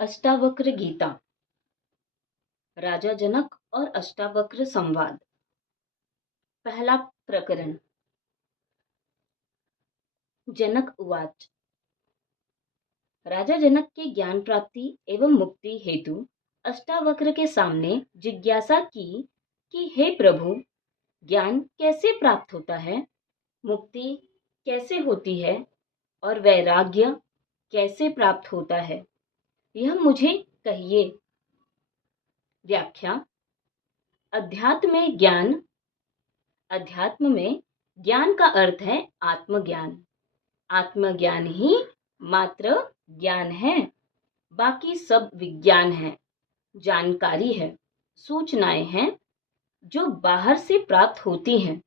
अष्टावक्र गीता। राजा जनक और अष्टावक्र संवाद। पहला प्रकरण। जनक उवाच। राजा जनक के ज्ञान प्राप्ति एवं मुक्ति हेतु अष्टावक्र के सामने जिज्ञासा की कि हे प्रभु, ज्ञान कैसे प्राप्त होता है, मुक्ति कैसे होती है और वैराग्य कैसे प्राप्त होता है, यह मुझे कहिए। व्याख्या। अध्यात्म में ज्ञान का अर्थ है आत्मज्ञान। आत्मज्ञान ही मात्र ज्ञान है, बाकी सब विज्ञान है, जानकारी है, सूचनाएं हैं जो बाहर से प्राप्त होती हैं।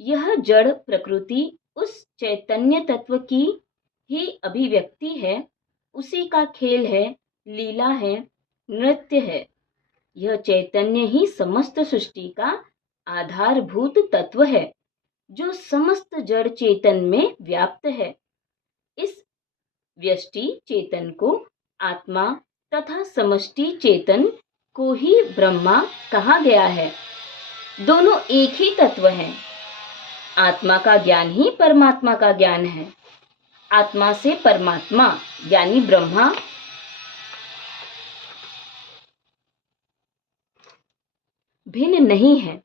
यह जड़ प्रकृति उस चैतन्य तत्व की ही अभिव्यक्ति है, उसी का खेल है, लीला है, नृत्य है। यह चैतन्य ही समस्त सृष्टि का आधारभूत तत्व है, जो समस्त जड़ चेतन में व्याप्त है। इस व्यष्टि चेतन को आत्मा तथा समष्टि चेतन को ही ब्रह्मा कहा गया है। दोनों एक ही तत्व हैं। आत्मा का ज्ञान ही परमात्मा का ज्ञान है। आत्मा से परमात्मा यानी ब्रह्मा भिन्न नहीं है।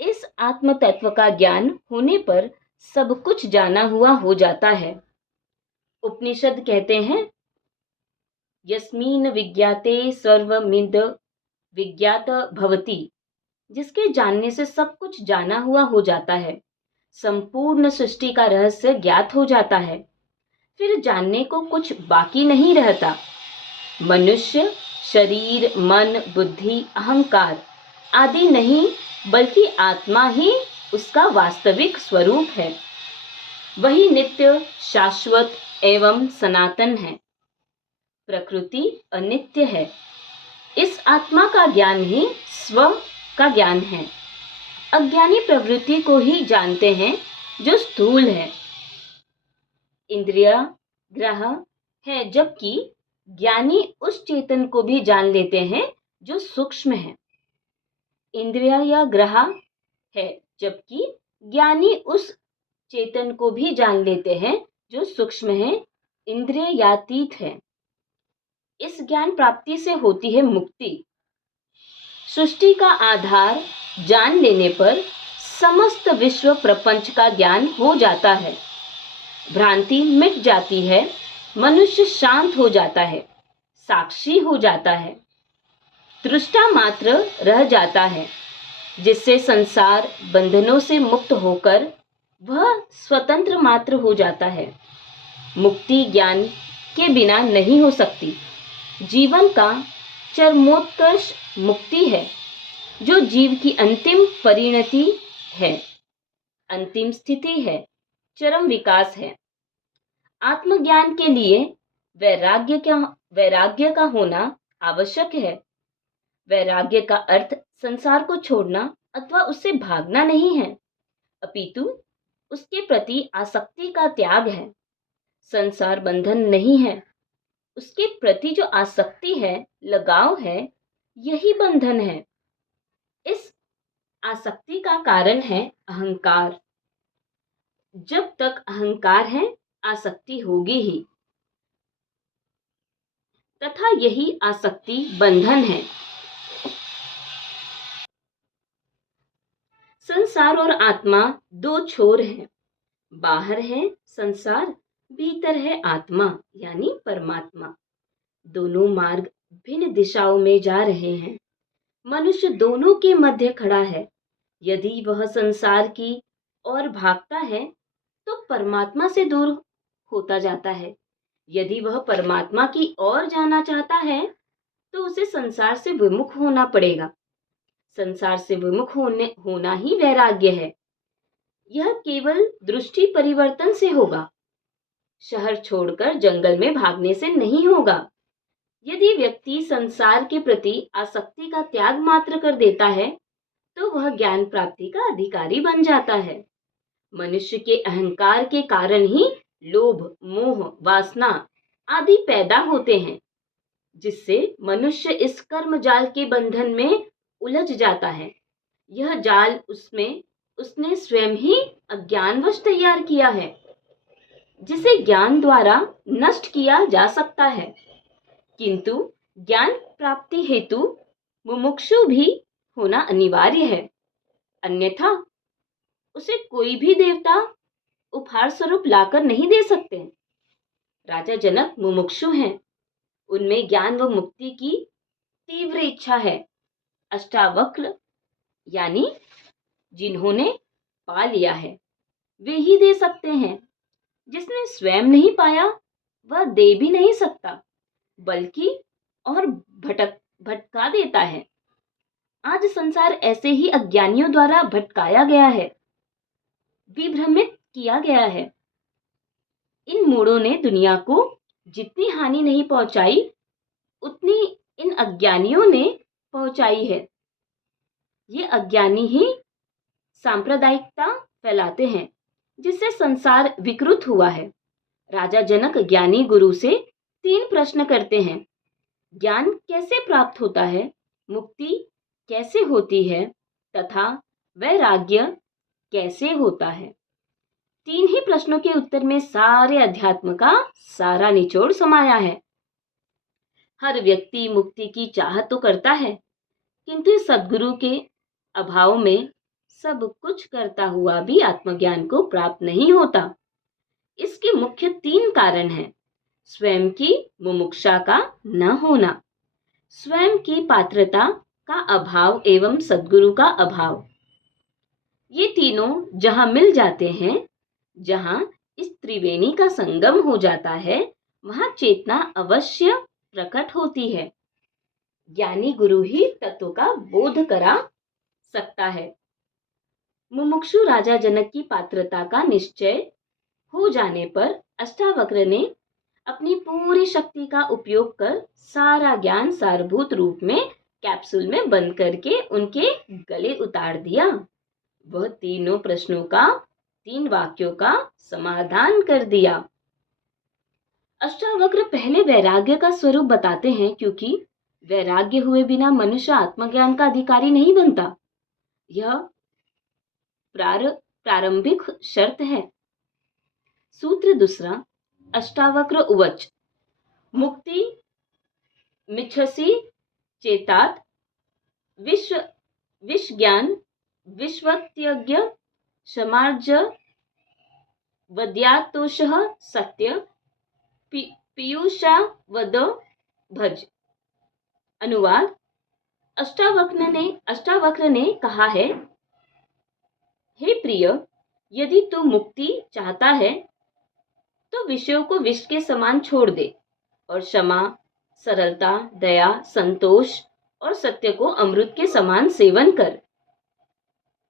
इस आत्म तत्व का ज्ञान होने पर सब कुछ जाना हुआ हो जाता है। उपनिषद कहते हैं, यस्मिन् विज्ञाते सर्वमिद विज्ञात भवति। जिसके जानने से सब कुछ जाना हुआ हो जाता है, संपूर्ण सृष्टि का रहस्य ज्ञात हो जाता है, फिर जानने को कुछ बाकी नहीं रहता। मनुष्य शरीर, मन, बुद्धि, अहंकार आदि नहीं, बल्कि आत्मा ही उसका वास्तविक स्वरूप है। वही नित्य, शाश्वत एवं सनातन है। प्रकृति अनित्य है। इस आत्मा का ज्ञान ही स्व का ज्ञान है। अज्ञानी प्रवृत्ति को ही जानते हैं जो स्थूल है, इंद्रिय ग्रह है, जबकि ज्ञानी उस चेतन को भी जान लेते हैं जो सूक्ष्म है। इंद्रिय या ग्रह है, जबकि ज्ञानी उस चेतन को भी जान लेते हैं जो सूक्ष्म है, इंद्रियातीत है। इस ज्ञान प्राप्ति से होती है मुक्ति। सृष्टि का आधार जान लेने पर समस्त विश्व प्रपंच का ज्ञान हो जाता है। भ्रांति मिट जाती है, मनुष्य शांत हो जाता है, साक्षी हो जाता है, दृष्टा मात्र रह जाता है, जिससे संसार बंधनों से मुक्त होकर वह स्वतंत्र मात्र हो जाता है। मुक्ति ज्ञान के बिना नहीं हो सकती। जीवन का चरमोत्कर्ष मुक्ति है, जो जीव की अंतिम परिणति है, अंतिम स्थिति है, चरम विकास है। आत्मज्ञान के लिए वैराग्य का होना आवश्यक है। वैराग्य का अर्थ संसार को छोड़ना अथवा उससे भागना नहीं है, अपितु उसके प्रति आसक्ति का त्याग है। संसार बंधन नहीं है, उसके प्रति जो आसक्ति है, लगाव है, यही बंधन है। इस आसक्ति का कारण है अहंकार। जब तक अहंकार है, आसक्ति होगी ही, तथा यही आसक्ति बंधन है। संसार और आत्मा दो छोर हैं। बाहर है संसार, भीतर है आत्मा यानी परमात्मा। दोनों मार्ग भिन्न दिशाओं में जा रहे हैं। मनुष्य दोनों के मध्य खड़ा है। यदि वह संसार की ओर भागता है तो परमात्मा से दूर होता जाता है। यदि वह परमात्मा की ओर जाना चाहता है तो उसे संसार से विमुख होना पड़ेगा। संसार से विमुख होना ही वैराग्य है। यह केवल दृष्टि परिवर्तन से होगा। शहर छोड़कर जंगल में भागने से नहीं होगा। यदि व्यक्ति संसार के प्रति आसक्ति का त्याग मात्र कर देता है तो वह ज्ञान प्राप्ति का अधिकारी बन जाता है। मनुष्य के अहंकार के कारण ही लोभ, मोह, वासना आदि पैदा होते हैं, जिससे मनुष्य इस कर्म जाल के बंधन में उलझ जाता है। यह जाल उसने स्वयं ही अज्ञानवश तैयार किया है, जिसे ज्ञान द्वारा नष्ट किया जा सकता है। किंतु ज्ञान प्राप्ति हेतु मुमुक्षु भी होना अनिवार्य है, अन्यथा उसे कोई भी देवता उपहार स्वरूप लाकर नहीं दे सकते। राजा जनक मुमुक्षु हैं, उनमें ज्ञान व मुक्ति की तीव्र इच्छा है। अष्टावक्र यानी जिन्होंने पा लिया है, वे ही दे सकते हैं। जिसने स्वयं नहीं पाया वह दे भी नहीं सकता, बल्कि और भटका देता है। आज संसार ऐसे ही अज्ञानियों द्वारा भटकाया गया है, विभ्रमित किया गया है। इन मूढ़ों ने दुनिया को जितनी हानि नहीं पहुंचाई, उतनी इन अज्ञानियों ने पहुंचाई है। ये अज्ञानी ही सांप्रदायिकता फैलाते हैं, जिससे संसार विकृत हुआ है। राजा जनक ज्ञानी गुरु से 3 प्रश्न करते हैं। ज्ञान कैसे प्राप्त होता है, मुक्ति कैसे होती है तथा वैराग्य कैसे होता है। 3 ही प्रश्नों के उत्तर में सारे अध्यात्म का सारा निचोड़ समाया है। हर व्यक्ति मुक्ति की चाहत तो करता है, किंतु सद्गुरु के अभाव में सब कुछ करता हुआ भी आत्मज्ञान को प्राप्त नहीं होता। इसके मुख्य 3 कारण हैं। स्वयं की मुमुक्षा का न होना, स्वयं की पात्रता का अभाव एवं सद्गुरु का अभाव। ये तीनों जहां मिल जाते हैं, जहां इस त्रिवेणी का संगम हो जाता है, वहां चेतना अवश्य प्रकट होती है। ज्ञानी गुरु ही तत्व का बोध करा सकता है। मुमुक्षु राजा जनक की पात्रता का निश्चय हो जाने पर अष्टावक्र ने अपनी पूरी शक्ति का उपयोग कर सारा ज्ञान सारभूत रूप में कैप्सूल में बंद करके उनके गले उतार दिया। वह तीनों प्रश्नों का 3 वाक्यों का समाधान कर दिया। अष्टावक्र पहले वैराग्य का स्वरूप बताते हैं, क्योंकि वैराग्य हुए बिना मनुष्य आत्मज्ञान का अधिकारी नहीं बनता। यह प्रारंभिक शर्त है। सूत्र दूसरा, अष्टावक्र उवाच मुक्ति मिच्छसि चेतात विश्ज्ञान विश्वत्यज्ञ समार्ज वद्यातोषः सत्य पीयूषा वद भज। अनुवाद, अष्टावक्र ने कहा है, हे प्रिय, यदि तू मुक्ति चाहता है तो विषयों को विष के समान छोड़ दे और क्षमा, सरलता, दया, संतोष और सत्य को अमृत के समान सेवन कर।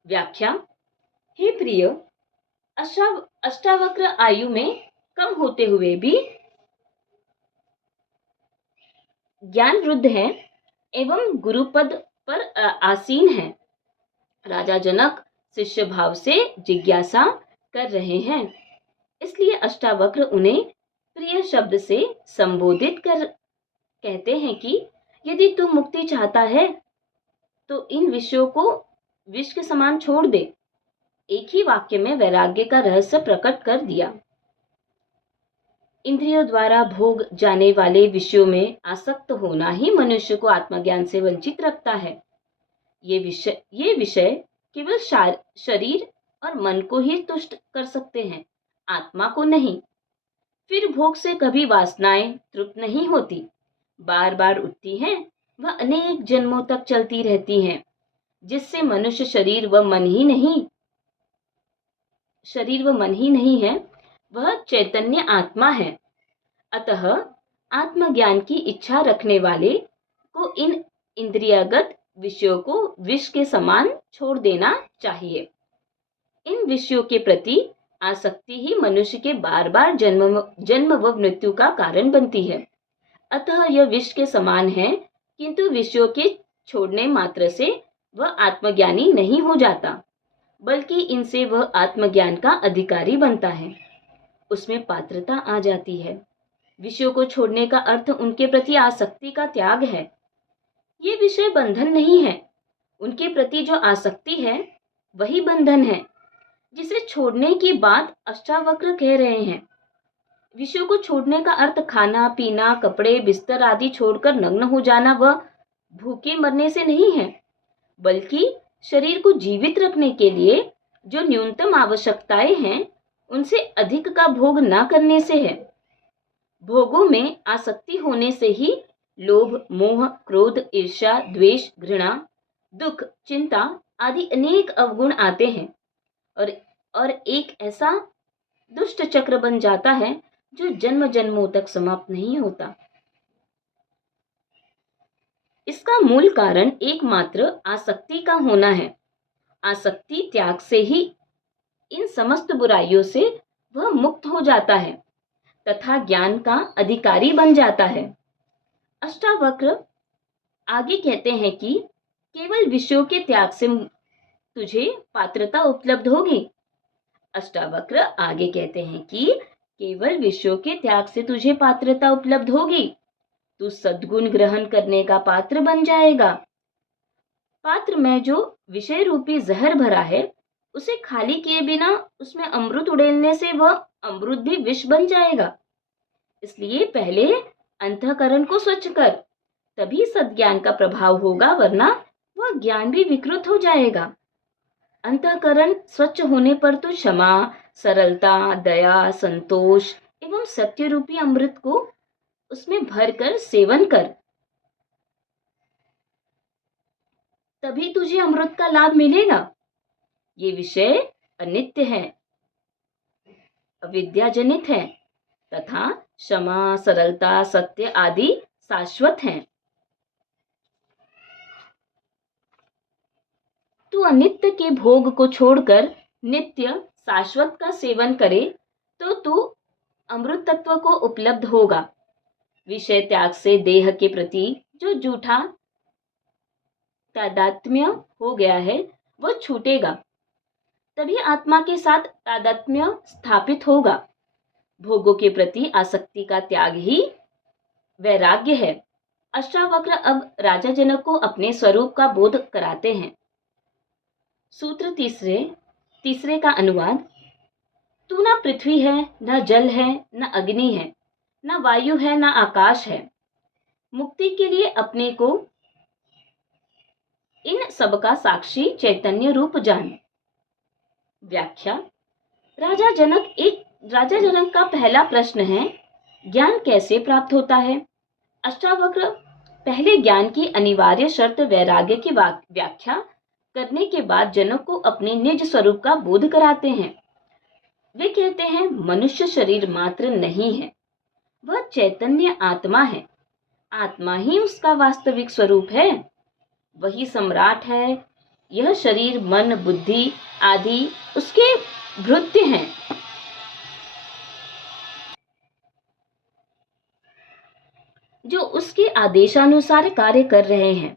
व्याख्या, हे प्रिय, अष्टावक्र आयु में कम होते हुए भी ज्ञान वृद्ध है एवं गुरुपद पर आसीन है। राजा जनक शिष्य भाव से जिज्ञासा कर रहे हैं, इसलिए अष्टावक्र उन्हें प्रिय शब्द से संबोधित कर कहते हैं कि यदि तू मुक्ति चाहता है तो इन विषयों को विष के समान छोड़ दे। एक ही वाक्य में वैराग्य का रहस्य प्रकट कर दिया। इंद्रियों द्वारा भोग जाने वाले विषयों में आसक्त होना ही मनुष्य को आत्मज्ञान से वंचित रखता है। ये विषय केवल शरीर और मन को ही तुष्ट कर सकते हैं, आत्मा को नहीं। फिर भोग से कभी वासनाएं तृप्त नहीं होती, बार बार उठती हैं, वह अनेक जन्मों तक चलती रहती हैं, जिससे मनुष्य शरीर व मन ही नहीं है, वह चैतन्य आत्मा है। अतः आत्मज्ञान की इच्छा रखने वाले को इन इंद्रियागत विषयों को विष के समान छोड़ देना चाहिए। इन विषयों के प्रति आसक्ति ही मनुष्य के बार बार जन्म व मृत्यु का कारण बनती है। अतः यह विष के समान है, किंतु विषयों के छोड़ने मात्र से वह आत्मज्ञानी नहीं हो जाता, बल्कि इनसे वह आत्मज्ञान का अधिकारी बनता है। उसमें पात्रता आ जाती है। विषयों को छोड़ने का अर्थ उनके प्रति आसक्ति का त्याग है। ये विषय बंधन नहीं है, उनके प्रति जो आसक्ति है वही बंधन है, जिसे छोड़ने की बात अष्टावक्र कह रहे हैं। विषयों को छोड़ने का अर्थ खाना पीना, कपड़े, बिस्तर आदि छोड़कर नग्न हो जाना व भूखे मरने से नहीं है, बल्कि शरीर को जीवित रखने के लिए जो न्यूनतम आवश्यकताएं हैं उनसे अधिक का भोग न करने से है। भोगों में आसक्ति होने से ही लोभ, मोह, क्रोध, ईर्ष्या, द्वेष, घृणा, दुख, चिंता आदि अनेक अवगुण आते हैं और एक ऐसा दुष्ट चक्र बन जाता है जो जन्म जन्मों तक समाप्त नहीं होता। इसका मूल कारण एकमात्र आसक्ति का होना है। आसक्ति त्याग से ही इन समस्त बुराइयों से वह मुक्त हो जाता है तथा ज्ञान का अधिकारी बन जाता है। अष्टावक्र आगे कहते हैं कि केवल विषयों के त्याग से तुझे पात्रता उपलब्ध होगी। अष्टावक्र आगे कहते हैं कि केवल विषयों के त्याग से तुझे पात्रता उपलब्ध होगी, तू सद्गुण ग्रहण करने का पात्र बन जाएगा। पात्र में जो विषय रूपी जहर भरा है उसे खाली किए बिना उसमें अमृत उड़ेलने से वह अमृत भी विष बन जाएगा। इसलिए पहले अंतःकरण को स्वच्छ कर, तभी सद्ज्ञान का प्रभाव होगा, वरना वह ज्ञान भी विकृत हो जाएगा। अंतःकरण स्वच्छ होने पर तो क्षमा, सरलता, दया, संतोष एवं सत्य रूपी अमृत को उसमें भरकर सेवन कर, तभी तुझे अमृत का लाभ मिलेगा। ये विषय अनित्य है, अविद्याजनित है तथा क्षमा, सरलता, सत्य आदि शाश्वत हैं। तू अनित्य के भोग को छोड़कर नित्य शाश्वत का सेवन करे तो तू अमृत तत्व को उपलब्ध होगा। विषय त्याग से देह के प्रति जो झूठा तादात्म्य हो गया है वह छूटेगा, तभी आत्मा के साथ तादात्म्य स्थापित होगा। भोगों के प्रति आसक्ति का त्याग ही वैराग्य है। अष्टावक्र अब राजा जनक को अपने स्वरूप का बोध कराते हैं। सूत्र तीसरे का अनुवाद। तू न पृथ्वी है, न जल है, न अग्नि है, न वायु है, न आकाश है। मुक्ति के लिए अपने को इन सबका साक्षी चैतन्य रूप जान। व्याख्या। राजा जनक का पहला प्रश्न है, ज्ञान कैसे प्राप्त होता है। अष्टावक्र पहले ज्ञान की अनिवार्य शर्त वैराग्य की व्याख्या करने के बाद जनक को अपने निज स्वरूप का बोध कराते हैं। वे कहते हैं, मनुष्य शरीर मात्र नहीं है, वह चैतन्य आत्मा है। आत्मा ही उसका वास्तविक स्वरूप है, वही सम्राट है। यह शरीर, मन, बुद्धि आदि उसके भृत्य हैं। जो उसके आदेशानुसार कार्य कर रहे हैं।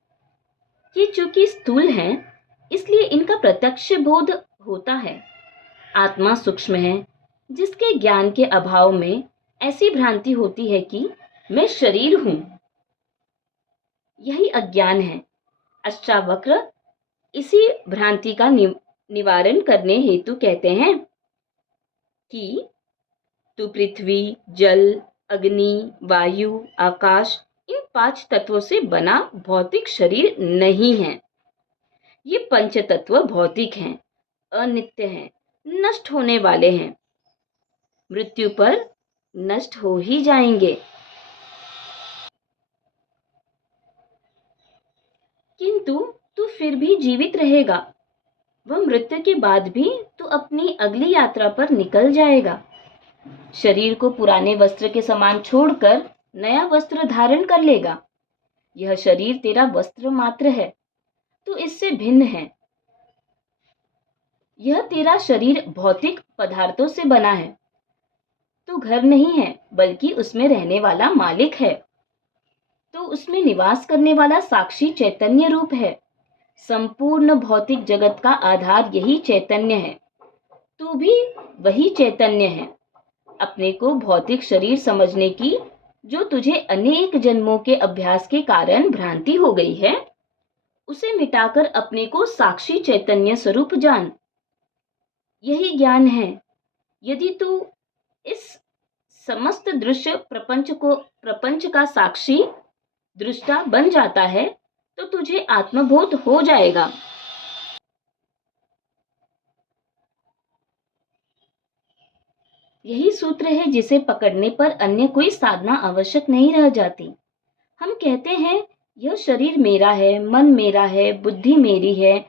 ये चूंकि स्थूल हैं, इसलिए इनका प्रत्यक्ष बोध होता है। आत्मा सूक्ष्म है, जिसके ज्ञान के अभाव में ऐसी भ्रांति होती है कि मैं शरीर हूं। यही अज्ञान है। अष्टावक्र इसी भ्रांति का निवारण करने हेतु कहते हैं कि तू पृथ्वी, जल, अग्नि, वायु, आकाश इन 5 तत्वों से बना भौतिक शरीर नहीं है। ये पंच तत्व भौतिक हैं, अनित्य हैं, नष्ट होने वाले हैं, मृत्यु पर नष्ट हो ही जाएंगे। किंतु तू फिर भी जीवित रहेगा। वह मृत्यु के बाद भी तू अपनी अगली यात्रा पर निकल जाएगा। शरीर को पुराने वस्त्र के समान छोड़कर नया वस्त्र धारण कर लेगा। यह शरीर तेरा वस्त्र मात्र है, तू इससे भिन्न है। यह तेरा शरीर भौतिक पदार्थों से बना है। तू घर नहीं है, बल्कि उसमें रहने वाला मालिक है। तो उसमें निवास करने वाला साक्षी चैतन्य रूप है। संपूर्ण भौतिक जगत का आधार यही चैतन्य है। तू भी वही चैतन्य है। अपने को भौतिक शरीर समझने की जो तुझे अनेक जन्मों के अभ्यास के कारण भ्रांति हो गई है, उसे मिटाकर अपने को साक्षी चैतन्य स्वरूप जान। यही ज्ञान है। यदि तू इस समस्त दृश्य प्रपंच का साक्षी दृष्टा बन जाता है तो तुझे आत्मबोध हो जाएगा। यही सूत्र है जिसे पकड़ने पर अन्य कोई साधना आवश्यक नहीं रह जाती। हम कहते हैं यह शरीर मेरा है, मन मेरा है, बुद्धि मेरी है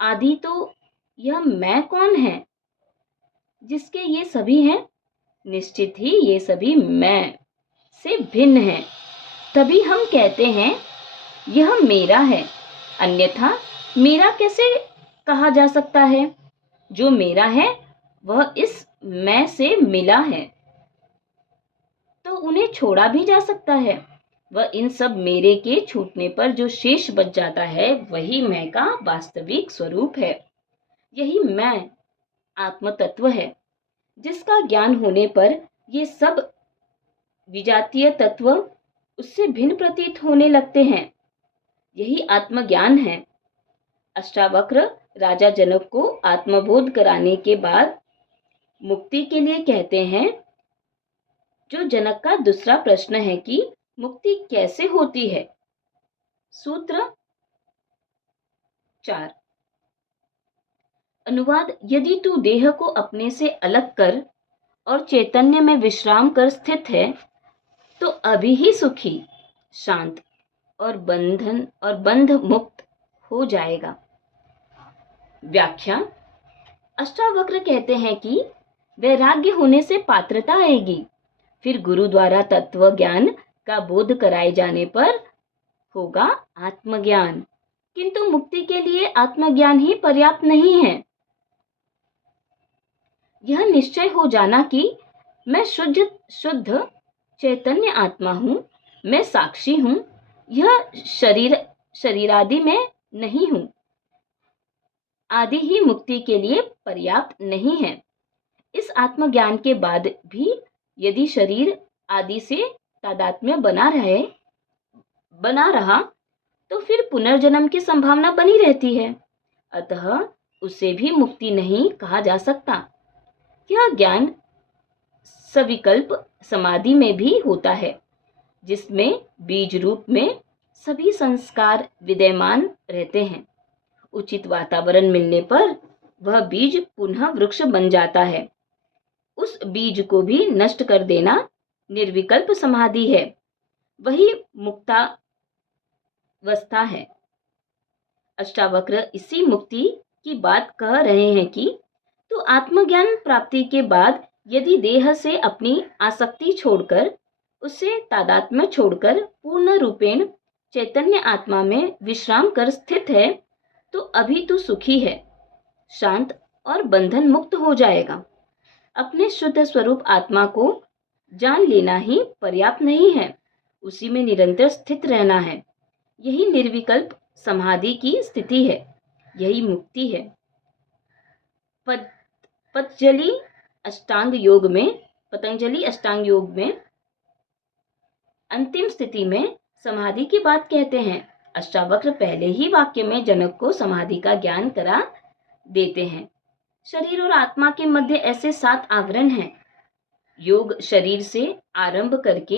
आदि, तो यह मैं कौन है जिसके ये सभी हैं? निश्चित ही ये सभी मैं से भिन्न है। तभी हम कहते हैं यह मेरा है, अन्यथा मेरा कैसे कहा जा सकता है? जो मेरा है वह इस मैं से मिला है, तो उन्हें छोड़ा भी जा सकता है। वह इन सब मेरे के छूटने पर जो शेष बच जाता है वही मैं का वास्तविक स्वरूप है। यही मैं आत्म तत्व है, जिसका ज्ञान होने पर ये सब विजातीय तत्व उससे भिन्न प्रतीत होने लगते हैं। यही आत्मज्ञान है। अष्टावक्र राजा जनक को आत्मबोध कराने के बाद मुक्ति के लिए कहते हैं। जो जनक का दूसरा प्रश्न है कि मुक्ति कैसे होती है। सूत्र 4। अनुवाद: यदि तू देह को अपने से अलग कर और चैतन्य में विश्राम कर स्थित है तो अभी ही सुखी, शांत और बंध मुक्त हो जाएगा। व्याख्या: अष्टावक्र कहते हैं कि वैराग्य होने से पात्रता आएगी, फिर गुरु द्वारा तत्व ज्ञान का बोध कराए जाने पर होगा आत्मज्ञान, किंतु मुक्ति के लिए आत्मज्ञान ही पर्याप्त नहीं है। यह निश्चय हो जाना कि मैं शुद्ध चैतन्य आत्मा हूँ, मैं साक्षी हूँ, यह शरीरादि में नहीं हूँ आदि ही मुक्ति के लिए पर्याप्त नहीं है। इस आत्मज्ञान के बाद भी यदि शरीर आदि से तादात्म्य बना रहा तो फिर पुनर्जन्म की संभावना बनी रहती है, अतः उसे भी मुक्ति नहीं कहा जा सकता। यह ज्ञान सविकल्प समाधि में भी होता है, जिसमें बीज रूप में सभी संस्कार विद्यमान रहते हैं। उचित वातावरण मिलने पर वह बीज पुनः वृक्ष बन जाता है। उस बीज को भी नष्ट कर देना निर्विकल्प समाधि है, वही मुक्तावस्था है। अष्टावक्र इसी मुक्ति की बात कह रहे हैं कि तो आत्मज्ञान प्राप्ति के बाद यदि देह से अपनी आसक्ति छोड़कर, उससे तादात्म्य छोड़कर पूर्ण रूपेण चैतन्य आत्मा में विश्राम कर स्थित है तो अभी तू सुखी है, शांत और बंधन मुक्त हो जाएगा। अपने शुद्ध स्वरूप आत्मा को जान लेना ही पर्याप्त नहीं है, उसी में निरंतर स्थित रहना है। यही निर्विकल्प समाधि की स्थिति है, यही मुक्ति है। पतंजलि अष्टांग योग में अंतिम स्थिति में समाधि की बात कहते हैं। अष्टावक्र पहले ही वाक्य में जनक को समाधि का ज्ञान करा देते हैं। शरीर और आत्मा के मध्य ऐसे 7 आवरण हैं। योग शरीर से आरंभ करके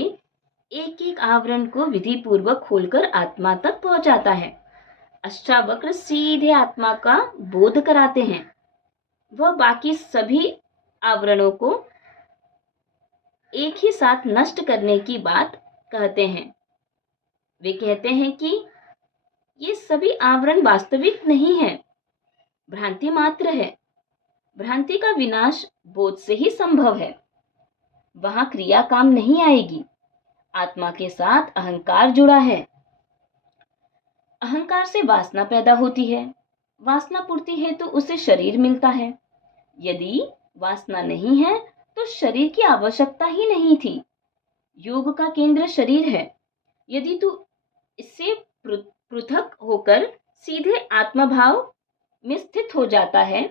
एक एक आवरण को विधि पूर्वक खोलकर आत्मा तक पहुंचाता है। अष्टावक्र सीधे आत्मा का बोध कराते हैं। वह बाकी सभी आवरणों को एक ही साथ नष्ट करने की बात कहते हैं। वे कहते हैं कि ये सभी आवरण वास्तविक नहीं है, भ्रांति मात्र है। भ्रांति का विनाश बोध से ही संभव है, वहां क्रिया काम नहीं आएगी। आत्मा के साथ अहंकार जुड़ा है, अहंकार से वासना पैदा होती है, वासना पूर्ति है तो उसे शरीर मिलता है। यदि वासना नहीं है तो शरीर की आवश्यकता ही नहीं थी। योग का केंद्र शरीर है। यदि तू इससे पृथक होकर सीधे आत्मभाव में स्थित हो जाता है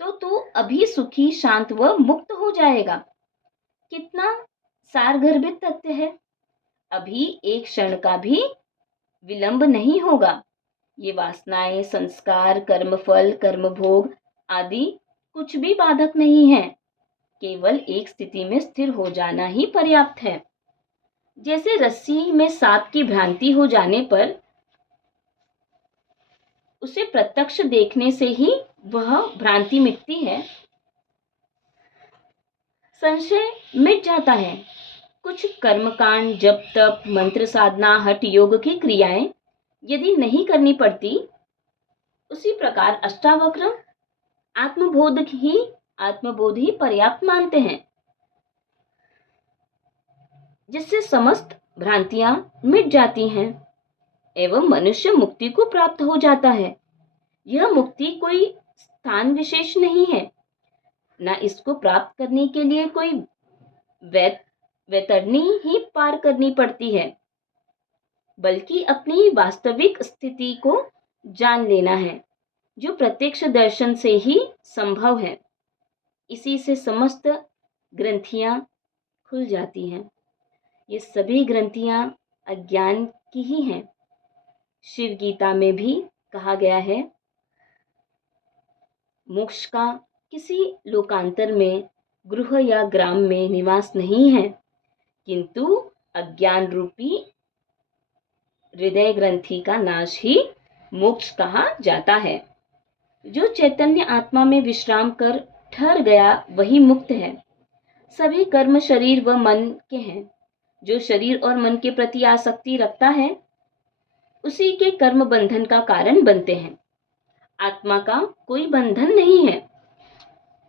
तो तू अभी सुखी, शांत व मुक्त हो जाएगा। कितना सारगर्भित तथ्य है। अभी एक क्षण का भी विलंब नहीं होगा। ये वासनाएं, संस्कार, कर्मफल, कर्मभोग आदि कुछ भी बाधक नहीं है। केवल एक स्थिति में स्थिर हो जाना ही पर्याप्त है। जैसे रस्सी में सांप की भ्रांति हो जाने पर उसे प्रत्यक्ष देखने से ही वह भ्रांति मिटती है, संशय मिट जाता है। कुछ कर्मकांड, जप तप, मंत्र साधना, हठ योग की क्रियाएं यदि नहीं करनी पड़ती, उसी प्रकार अष्टावक्र आत्मबोध ही पर्याप्त मानते हैं, जिससे समस्त भ्रांतियां मिट जाती हैं एवं मनुष्य मुक्ति को प्राप्त हो जाता है। यह मुक्ति कोई स्थान विशेष नहीं है, न इसको प्राप्त करने के लिए कोई वैतरणी ही पार करनी पड़ती है, बल्कि अपनी वास्तविक स्थिति को जान लेना है, जो प्रत्यक्ष दर्शन से ही संभव है। इसी से समस्त ग्रंथियां खुल जाती हैं। ये सभी ग्रंथियां अज्ञान की ही हैं। शिव गीता में भी कहा गया है, मोक्ष का किसी लोकांतर में, गृह या ग्राम में निवास नहीं है, किंतु अज्ञान रूपी हृदय ग्रंथि का नाश ही मोक्ष कहा जाता है। जो चैतन्य आत्मा में विश्राम कर ठहर गया वही मुक्त है। सभी कर्म शरीर व मन के हैं। जो शरीर और मन के प्रति आसक्ति रखता है, उसी के कर्म बंधन का कारण बनते हैं। आत्मा का कोई बंधन नहीं है,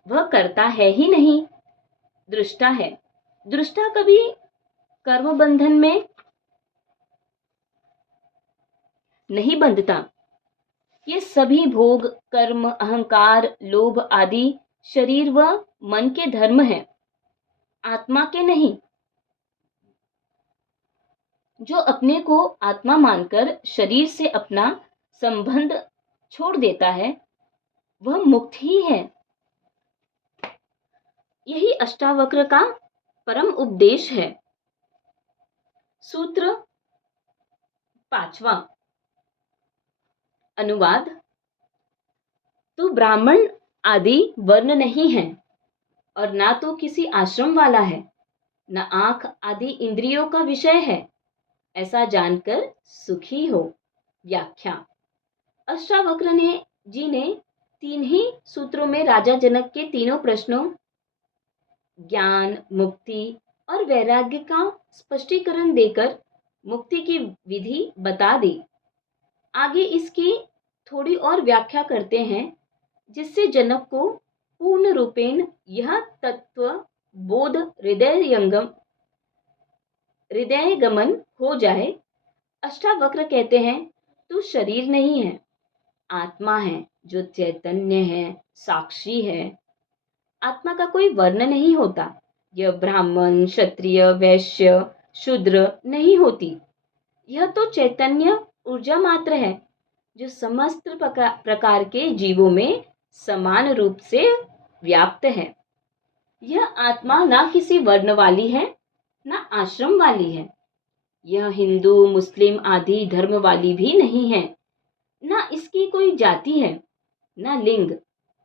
वह करता है ही नहीं, दृष्टा है। दृष्टा कभी कर्म बंधन में नहीं बंधता। ये सभी भोग, कर्म, अहंकार, लोभ आदि शरीर व मन के धर्म हैं, आत्मा के नहीं। जो अपने को आत्मा मानकर शरीर से अपना संबंध छोड़ देता है, वह मुक्त ही है। यही अष्टावक्र का परम उपदेश है। सूत्र 5वां। अनुवाद। तू ब्राह्मण आदि वर्ण नहीं है और ना तो किसी आश्रम वाला है, न आंख आदि इंद्रियों का विषय है, ऐसा जानकर सुखी हो। व्याख्या। अष्टावक्र जी ने 3 ही सूत्रों में राजा जनक के तीनों प्रश्नों ज्ञान, मुक्ति और वैराग्य का स्पष्टीकरण देकर मुक्ति की विधि बता दी। आगे इसकी थोड़ी और व्याख्या करते हैं, जिससे जनक को पूर्ण रूपेण यह तत्व बोध हृदय गमन हो जाए। अष्टावक्र कहते हैं, तू शरीर नहीं है, आत्मा है, जो चैतन्य है, साक्षी है। आत्मा का कोई वर्ण नहीं होता। यह ब्राह्मण, क्षत्रिय, वैश्य, शूद्र नहीं होती। यह तो चैतन्य ऊर्जा मात्र है, जो समस्त प्रकार के जीवों में समान रूप से व्याप्त है। यह आत्मा ना किसी वर्ण वाली है, ना आश्रम वाली है। यह हिंदू, मुस्लिम आदि धर्म वाली भी नहीं है, ना इसकी कोई जाति है, ना लिंग।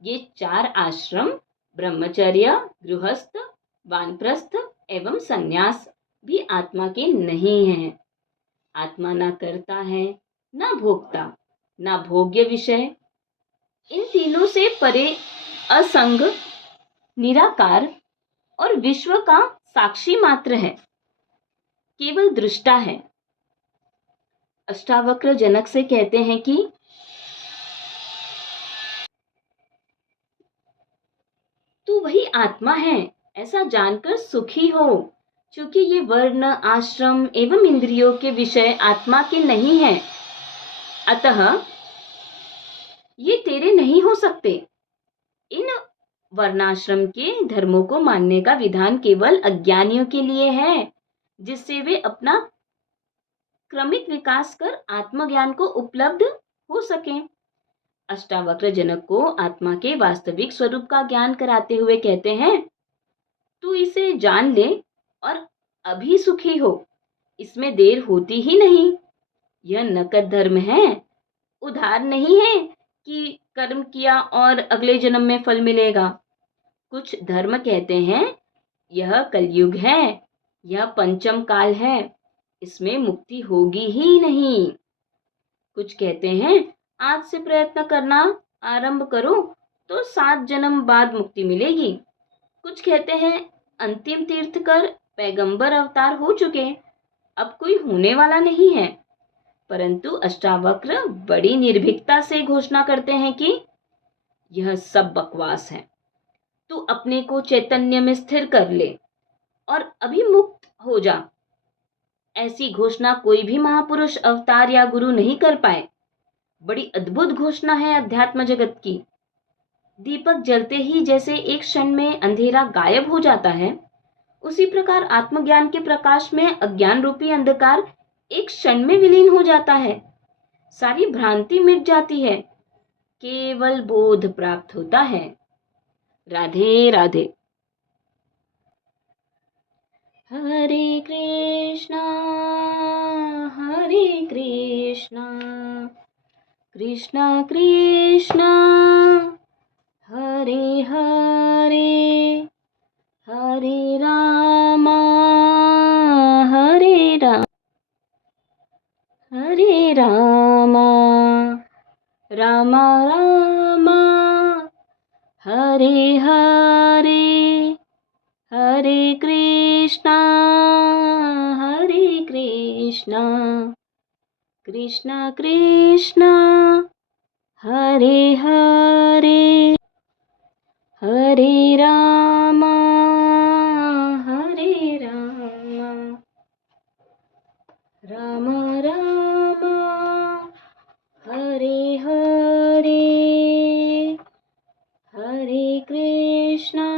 ये 4 आश्रम, ब्रह्मचर्य, गृहस्थ, वानप्रस्थ एवं संन्यास भी आत्मा के नहीं हैं। आत्मा ना करता है, ना भोगता, ना भोग्य विषय। इन तीनों से परे असंग, निराकार और विश्व का साक्षी मात्र है, केवल दृष्टा है। अष्टावक्र जनक से कहते हैं कि तू वही आत्मा है, ऐसा जानकर सुखी हो। क्योंकि ये वर्ण, आश्रम एवं इंद्रियों के विषय आत्मा के नहीं हैं, अतः ये तेरे नहीं हो सकते। इन वर्णाश्रम के धर्मों को मानने का विधान केवल अज्ञानियों के लिए है, जिससे वे अपना क्रमिक विकास कर आत्मज्ञान को उपलब्ध हो सकें। अष्टावक्र जनक को आत्मा के वास्तविक स्वरूप का ज्ञान कराते हुए कहते हैं, तू इसे जान ले और अभी सुखी हो, इसमें देर होती ही नहीं। यह नकद धर्म है, उधार नहीं है कि कर्म किया और अगले जन्म में फल मिलेगा। कुछ धर्म कहते हैं यह कलयुग है, यह पंचम काल है, इसमें मुक्ति होगी ही नहीं। कुछ कहते हैं आज से प्रयत्न करना आरंभ करो तो 7 जन्म बाद मुक्ति मिलेगी। कुछ कहते हैं अंतिम तीर्थकर पैगंबर अवतार हो चुके, अब कोई होने वाला नहीं है। परंतु अष्टावक्र बड़ी निर्भीकता से घोषणा करते हैं कि यह सब बकवास है। तू अपने को चैतन्य में स्थिर कर ले और अभी मुक्त हो जा। ऐसी घोषणा कोई भी महापुरुष अवतार या गुरु नहीं कर पाए। बड़ी अद्भुत घोषणा है अध्यात्म जगत की। दीपक जलते ही जैसे एक क्षण में अंधेरा गायब हो जाता है, उसी प्रकार आत्मज्ञान के प्रकाश में अज्ञान रूपी अंधकार एक क्षण में विलीन हो जाता है। सारी भ्रांति मिट जाती है, केवल बोध प्राप्त होता है। राधे राधे। हरे कृष्णा कृष्णा कृष्णा हरे हरे, हरे राम हरे राम, राम राम हरे हरे, हरे कृष्णा कृष्णा कृष्णा हरे हरे, हरे राम राम राम हरे हरे, हरे कृष्णा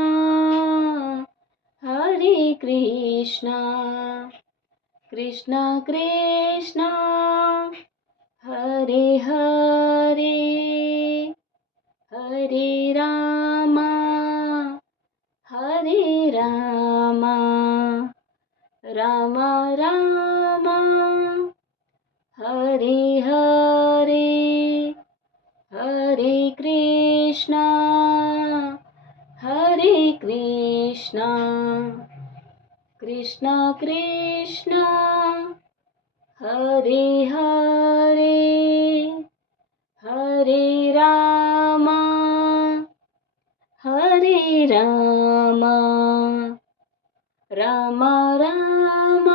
कृष्णा कृष्णा हरे हरे, हरे राम राम राम हरे हरे, हरे कृष्णा कृष्णा कृष्णा हरे हरे, हरे राम राम राम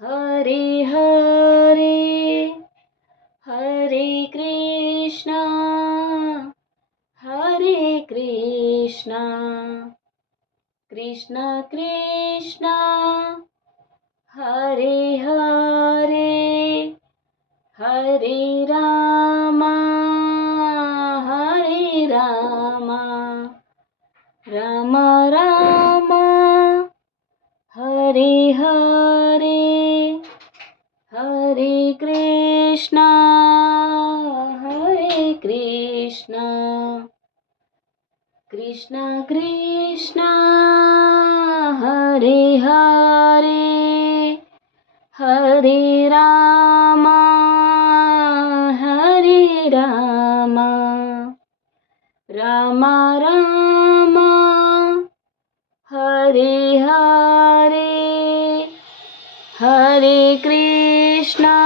हरे हरे, हरे कृष्णा कृष्णा कृष्णा हरे हरे, हरे राम राम राम हरे हरे, हरे कृष्णा कृष्णा कृष्णा हरे हरे, हरे राम राम राम हरे हरे, हरे कृष्णा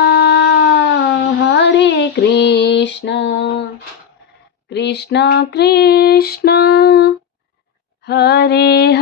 कृष्णा कृष्णा हरे